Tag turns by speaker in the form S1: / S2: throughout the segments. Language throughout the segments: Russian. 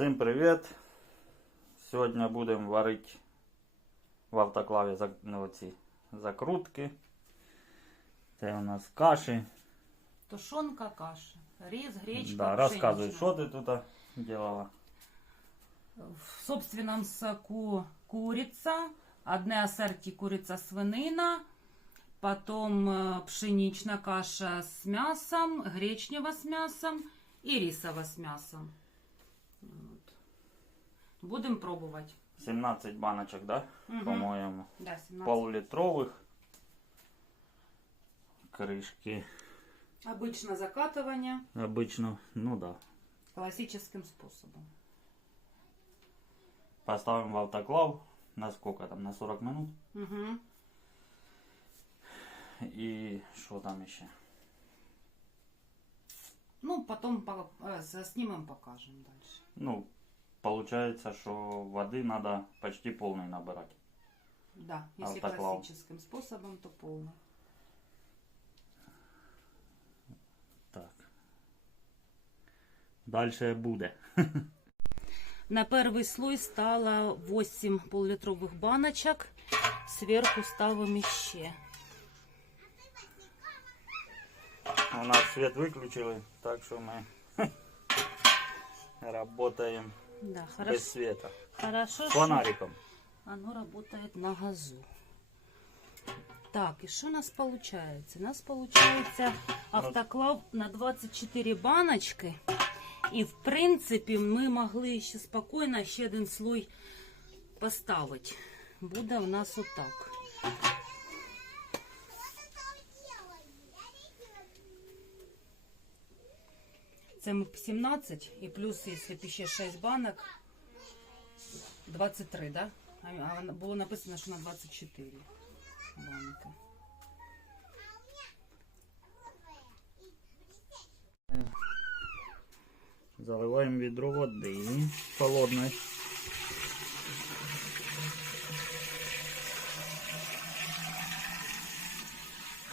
S1: Всім привіт! Сьогодні будемо варити в автоклаві зак- ну, оці закрутки. Це у нас каші.
S2: Тушонка каша. Рис, гречка,
S1: Да, розказуй,
S2: пшеничная.
S1: що ти тут робила?
S2: В собственном соку курица, одне ассорти курица свинина, потом э, пшеничная каша с мясом, гречнева с мясом и рисова с мясом. Вот. Будем пробовать.
S1: 17 баночок, да?
S2: Мгм.
S1: По-моєму.
S2: Да, 17.
S1: Полулітрових. Кришки.
S2: Обычно закатывание
S1: Обично, ну да.
S2: классическим способом.
S1: Поставимо в автоклав. На сколько там? На 40 минут.
S2: Мгм.
S1: І що там ще?
S2: Ну, потом по- э, заснимем, покажем дальше.
S1: Ну, получается, что воды надо почти полный набирать.
S2: Да, если
S1: Автоклав.
S2: классическим способом, то полный.
S1: Так. Дальше буде.
S2: На первый слой стало 8 полулитровых баночек. Сверху ставим еще.
S1: У нас свет выключили, так что мы работаем
S2: Да, хорошо.
S1: без света.
S2: Хорошо,
S1: С
S2: что
S1: фонариком.
S2: оно работает на газу. Так, и что у нас получается? У нас получается автоклав на 24 баночки. І в принципі ми могли ще спокійно ще один слой поставити. Буде в нас отак. Це ми 17 і плюс, якщо б ще 6 банок, 23, да? А а було написано, що на 24 банки.
S1: Заливаем ведро воды холодной.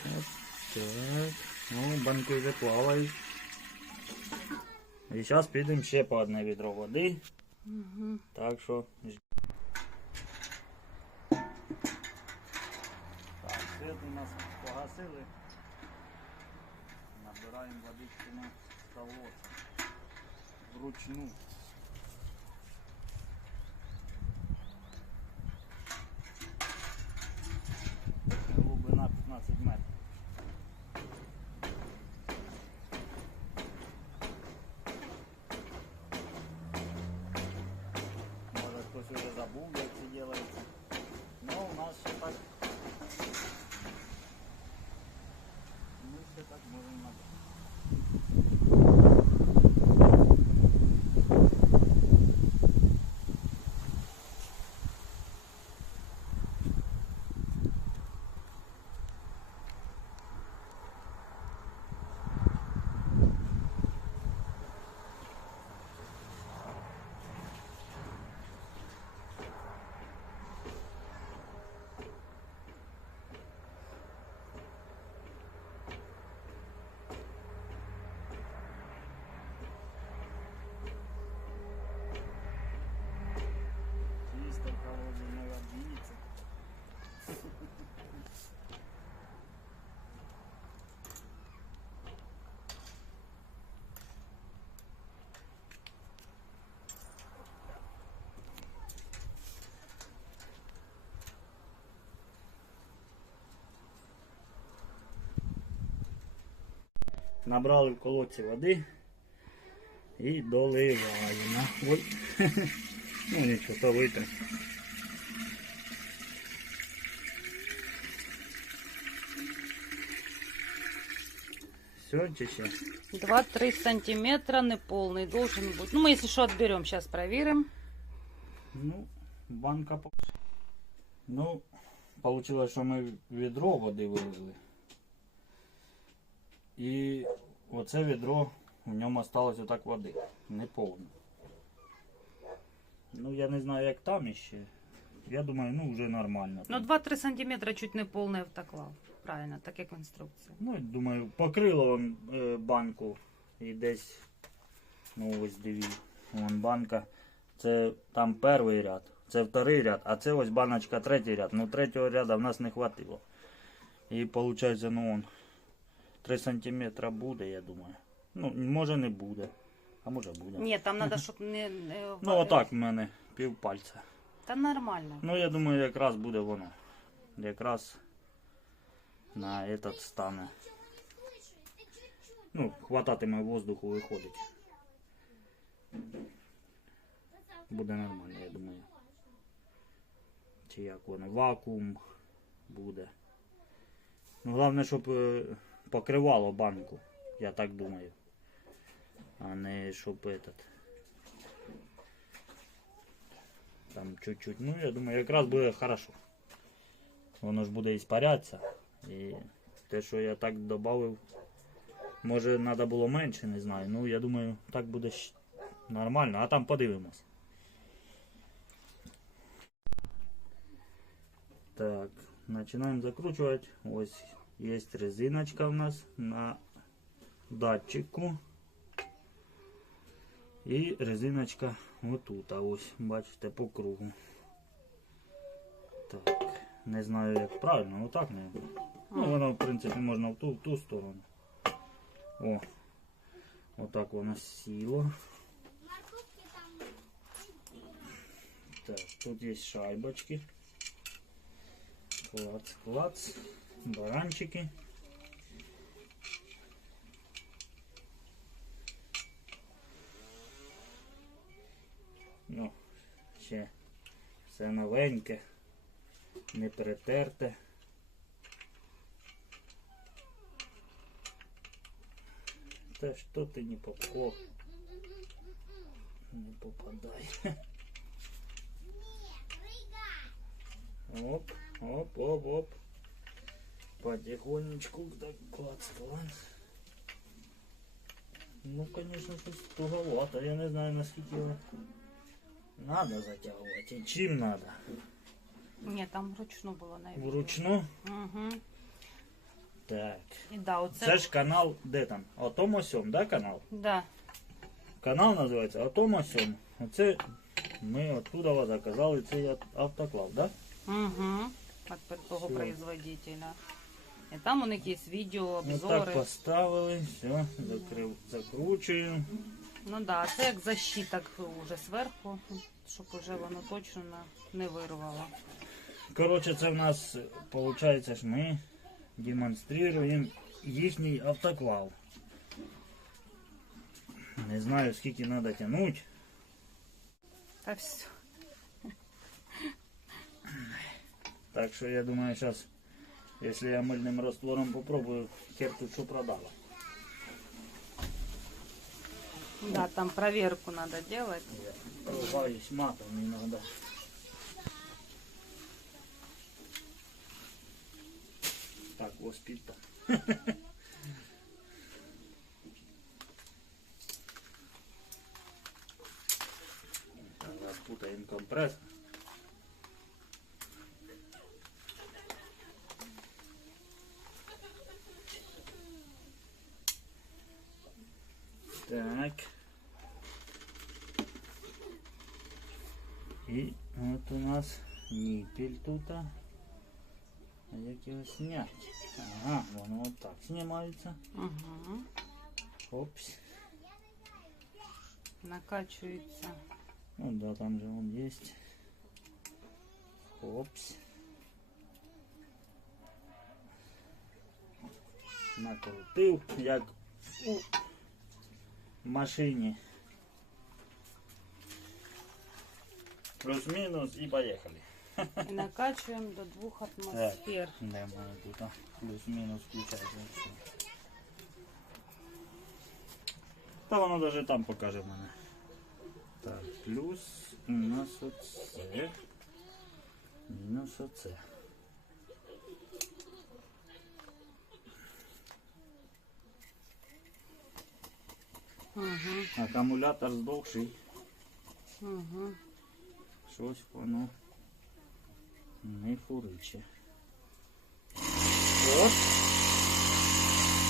S1: Вот так. Ну, банки вже плавають. І зараз підемо ще по одне відро води.
S2: Угу.
S1: Так що. Так, світ у нас погасили. Набираємо водички на колодца. Вручну. Набрали в колодці води і доливаємо. Ой. Ну нічого, то витре. Все, чи ще?
S2: 2-3 сантиметра неполный должен быть. Ну, мы если что отберем, сейчас проверим.
S1: Ну, банка по- Ну, получилось, що ми відро води вилили. І оце відро, в ньому осталось отак води. Не повно. Ну, я не знаю, як там іще. Я думаю, ну вже нормально.
S2: Ну, 2-3 сантиметра чуть не полный автоклав. Правильно, так як в інструкції.
S1: Ну, думаю, покрило е, банку і десь, ну ось диві. Вон банка. Це там перший ряд, це вторий ряд, а це ось баночка третій ряд. Ну третього ряду в нас не хватило. І виходить, ну он 3 сантиметра буде, я думаю. Ну, може не буде. А може буде.
S2: Ні, там треба, щоб не. не
S1: Ну отак в мене пів пальця.
S2: Та нормально.
S1: Ну я думаю, якраз буде воно. Якраз на этот стане. Ну, хвататиме воздуху виходить. Буде нормально, я думаю. Чи як воно, вакуум буде. Ну, головне, щоб е, покривало банку, я так думаю. А не щоб этот. Там чуть-чуть. Ну, я думаю, якраз буде хорошо. Воно ж буде іспарятися. І те, що я так додав, може треба було менше, не знаю. Ну, я думаю, так буде нормально, а там подивимось. Так, починаємо закручувати. Ось є резиночка у нас на датчику. І резиночка отут, а ось, бачите, по кругу. Так, не знаю як правильно, отак не. Ну, воно, в принципі, можна в ту, в ту сторону. О, отак воно сіло. Так, тут є шайбочки. Клац, клац. Баранчики. Ну, ще все новеньке, не перетерте. Та що ти не попав? Не попадай. Оп, оп, оп, оп. Потихонечку так клац, клац. Ну, конечно, щось туговато. Я не знаю, наскільки його надо затягувати. І чим надо?
S2: Ні, там вручну було навіть.
S1: Вручну?
S2: Угу.
S1: Так.
S2: І да, оце.
S1: Це ж канал, де там? Отом осьом, да, канал?
S2: Да.
S1: Канал називається Отом осьом. Оце ми оттуда заказали цей ав- автоклав, да?
S2: Угу. От того
S1: Всё.
S2: производителя. І там у них є відео,
S1: Ну так поставили, все, закрив, закручуємо.
S2: Ну да, це як защиток уже зверху, щоб уже воно точно не- вирвало.
S1: Коротше, це в нас, виходить, ж ми демонструємо їхній автоклав. Не знаю, скільки треба тягнути.
S2: Та все.
S1: Так що я думаю, зараз, якщо я мильним раствором попробую, хер тут що продала.
S2: Да, там проверку надо делать.
S1: Я ругаюсь матом иногда. Так, воспитан. Распутаем компресс. тут. А як його зняти? Ага, воно отак знімається.
S2: Угу.
S1: Опс.
S2: Накачується.
S1: Ну да, там же он есть. Опс. Накрутив, як у машині. Плюс-мінус і поїхали.
S2: І накачуємо до двох атмосфер.
S1: Де в мене тут а? плюс-мінус включається. все. Та воно навіть там покаже в мене. Так, плюс у нас оце. Мінус оце.
S2: Угу.
S1: Акумулятор здовший.
S2: Угу.
S1: Щось воно не фуриче. От.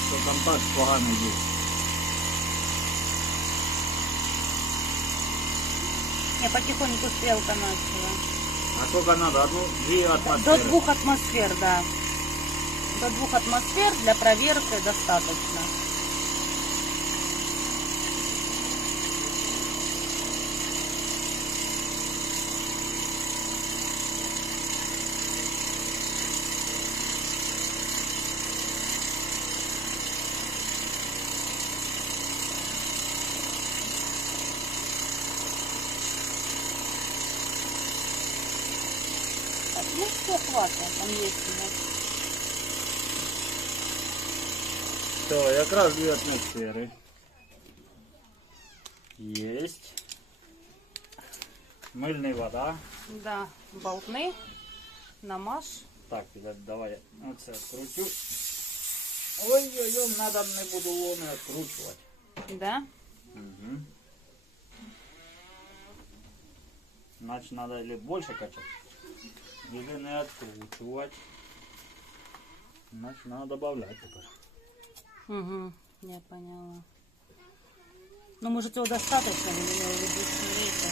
S1: Що там так погано є.
S2: Я потихоньку стрелка начала.
S1: А сколько надо? Одну, две
S2: До
S1: атмосферы.
S2: двух атмосфер, да. До двух атмосфер для проверки достаточно. Так, ну все, хватит, там есть у нас.
S1: Все, якраз дві атмосфери. Есть. Мильна вода.
S2: Да, болтни, намаж.
S1: Так, піде, давай я оце відкручу. Ой-ой-ой, надо не буду ломи відкручувати.
S2: Да?
S1: Угу. Значит, надо или больше качать, или не откручивать. Значит, надо добавлять теперь.
S2: Угу, я поняла. Ну, может, его достаточно, или я уведу смотрите.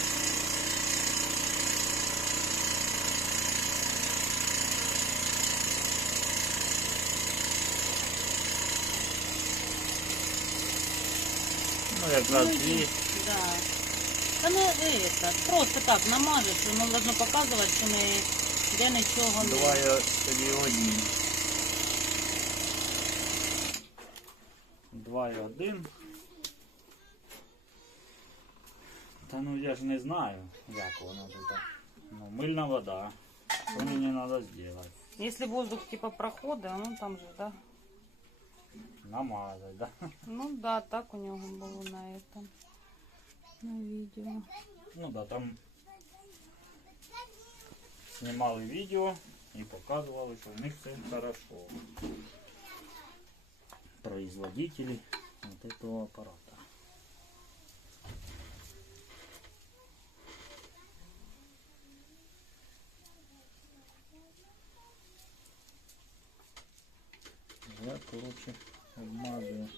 S1: Ну, якраз дві.
S2: Да. Та не это, просто так намажеш, воно должно показувати, що ми де нічого не.
S1: Два я тоді одні. Два і один. Та ну я ж не знаю, як воно тут. Ну, мильна вода. Що мені треба зробити?
S2: Если воздух типа проходить, ну там же, да.
S1: Намазати, да?
S2: Ну да, так у нього було на этом. На відео.
S1: Ну да, там знімали відео і показували, що в них все хорошо. Производители вот этого аппарата. Я, короче, обмазую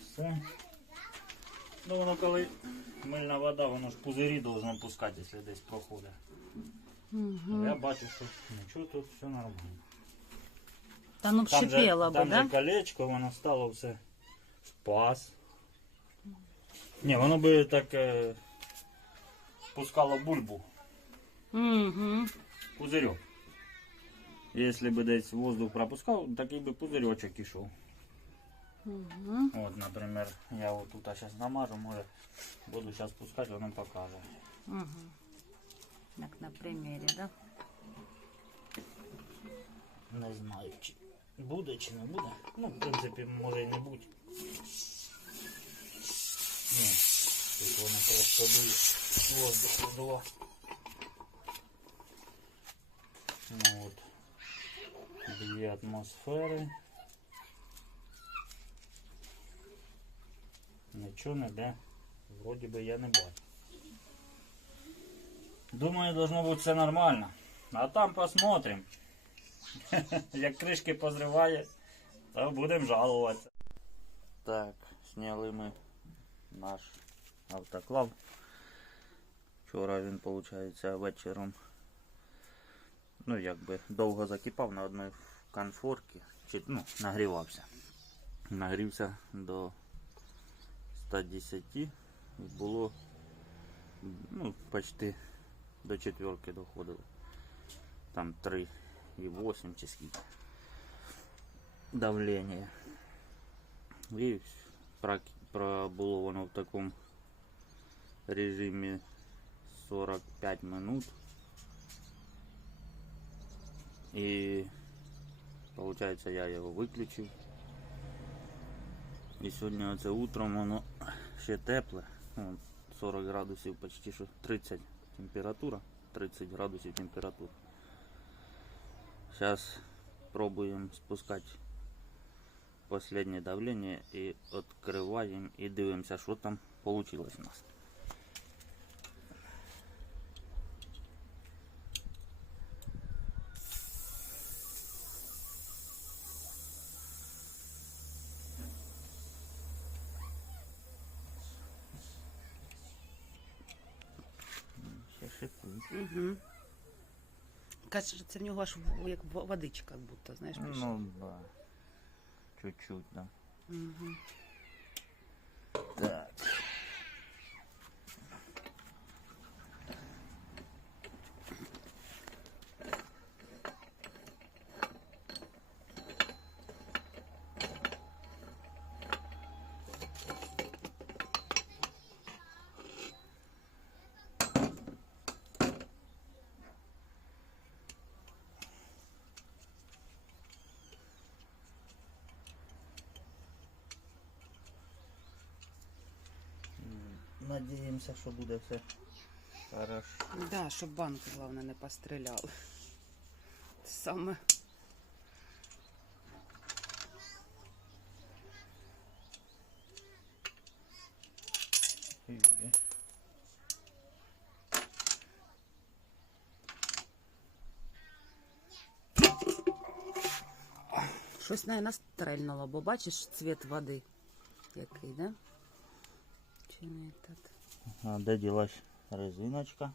S1: все. Ну воно коли мильна вода, воно ж пузирі должно пускати, якщо десь проходить.
S2: Угу.
S1: Я бачу, що нічого тут все нормально.
S2: Та ну б
S1: Там, же,
S2: шипело би,
S1: там
S2: да?
S1: же колечко, воно стало все в паз. Ні, воно би так е, пускало бульбу,
S2: Угу.
S1: пузирьок. Якщо б десь воздух пропускав, такий би пузирьочок ішов.
S2: Угу.
S1: От, наприклад, я от тут зараз намажу, може буду зараз пускати, воно покаже.
S2: Угу. Так на примірі, да?
S1: Не знаю, чи буде, чи не буде. Ну, в принципі, може і не бути. Ні, тут воно просто дує воздух видува. Ну от. Дві атмосфери. Нічого не де. Вроді би я не бачу. Думаю, должно бути все нормально. А там посмотрим. Як кришки позриває, то будемо жалуватися. Так, зняли ми наш автоклав. Вчора він, виходить, вечором. Ну, якби довго закипав на одній конфорці. Чи, ну, нагрівався. Нагрівся до 110 і було ну, почти до четверки доходило. Там 3 и 8 чи скільки. Давление. І про- пробуло воно в такому режимі 45 минут. І получается я його виключив. І сьогодні оце утром воно ще тепле. Ну, 40 градусів почти що 30 температура. 30 градусів температура. Сейчас пробуем спускать последнее давление и открываем и дивимося, что там получилось у нас.
S2: Каже, що це в нього аж як в- водичка, як будто, знаєш, пішла.
S1: Ну, да. Чуть-чуть, да.
S2: Угу.
S1: Надіємося, що буде все хорошо.
S2: Да, щоб банки, головне, не постріляли. Саме. Щось, наверное, стрельнуло, бо бачиш цвіт води який, да? Чи не этот?
S1: А де ділась резиночка?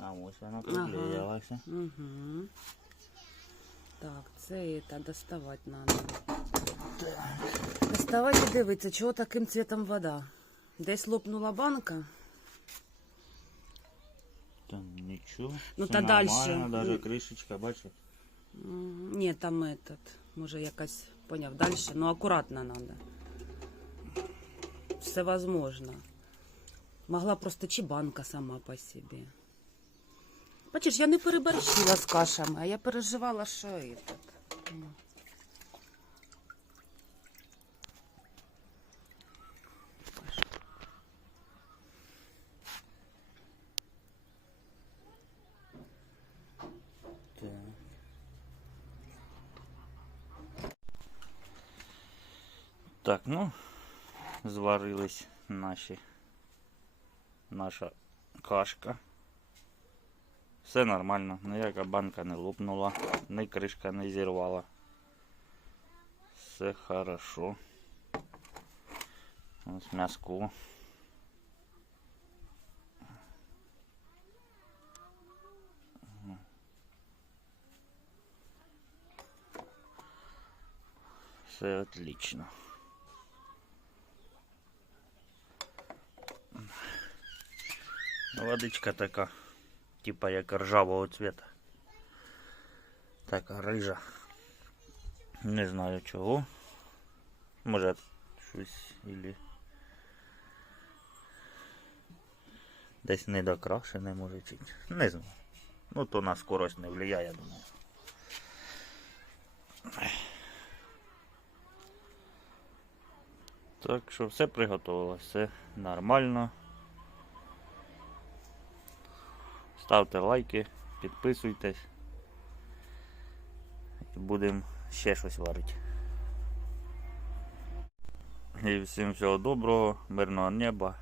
S1: А ось вона
S2: Ага.
S1: приклеїлася.
S2: Угу. Так, це это доставати надо. Доставати і дивитися, чого таким цвітом вода. Десь лопнула банка.
S1: Та нічого.
S2: Ну,
S1: все
S2: та
S1: нормально,
S2: дальше.
S1: Даже
S2: Ну.
S1: кришечка, бачиш?
S2: М, Ні, там этот, може якась, поняв, далі, ну акуратно надо. Все возможно. Могла просто чи банка сама по собі. Бачиш, я не переборщила з кашами, а я переживала, що этот.
S1: Так, ну, зварились наші. Наша кашка. Все нормально, ніяка банка не лопнула, ні кришка не зірвала. Все хорошо. Ось м'язко. Все отлично. Водичка така, типа як ржавого цвета. Така рижа. Не знаю чого. Може щось ілі. Десь недокрашене може чуть. Не знаю. Ну то на скорость не впливає, я думаю. Так що все приготувалося, все нормально. Ставте лайки, підписуйтесь. І будемо ще щось варити. І всім всього доброго, мирного неба.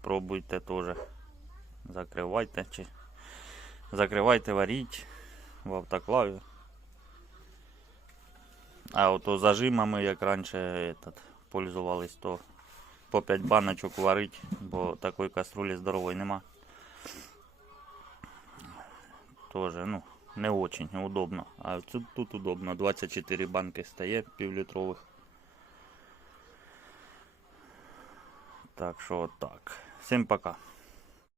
S1: Пробуйте теж. Закривайте чи закривайте, варіть в автоклаві. А ото зажимами, як раніше пользувались, то по 5 баночок варить, бо такої каструлі здорової нема. Тоже, ну, не очень удобно. А тут, тут удобно. 24 банки стає півлітрових. Так що от так. Всім пока.